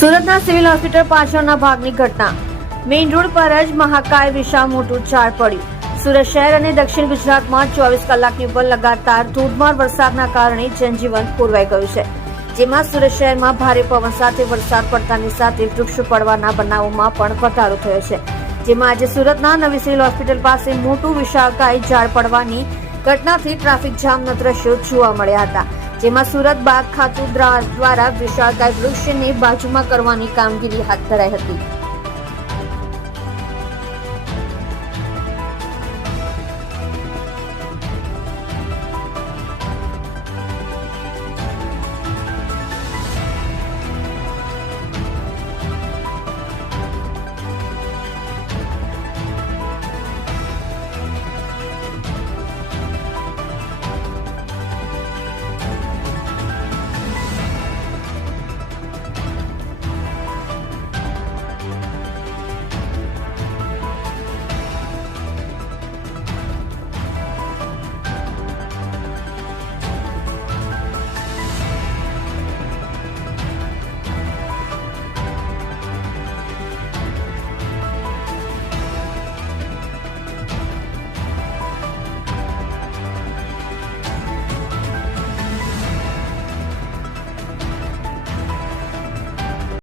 સુરતના civil hospital પાછળના ભાગની ઘટના. મેઇન રોડ પર જ મહાકાય વિશાળ મોટું ઝાડ પડ્યું. સુરત શહેર અને દક્ષિણ ગુજરાતમાં 24 કલાકની ઉપર લગાતાર ધોધમાર વરસાદના કારણે જનજીવન ખોરવાઈ ગયું છે, જેમાં સુરત શહેરમાં ભારે પવન સાથે વરસાદ પડતાની સાથે વૃક્ષો પડવાના બનાવોમાં પણ વધારો થયો છે, જેમાં આજે સુરતના નવી સિવિલ હોસ્પિટલ પાસે મોટું વિશાળકાય ઝાડ પડવાની ઘટનાથી ટ્રાફિક જામના દ્રશ્યો જોવા મળ્યા હતા, જેમાં સુરત બાગ ખાતું દ્વારા વિશાળકાય વૃક્ષને બાજુમાં કરવાની કામગીરી હાથ ધરાઈ હતી.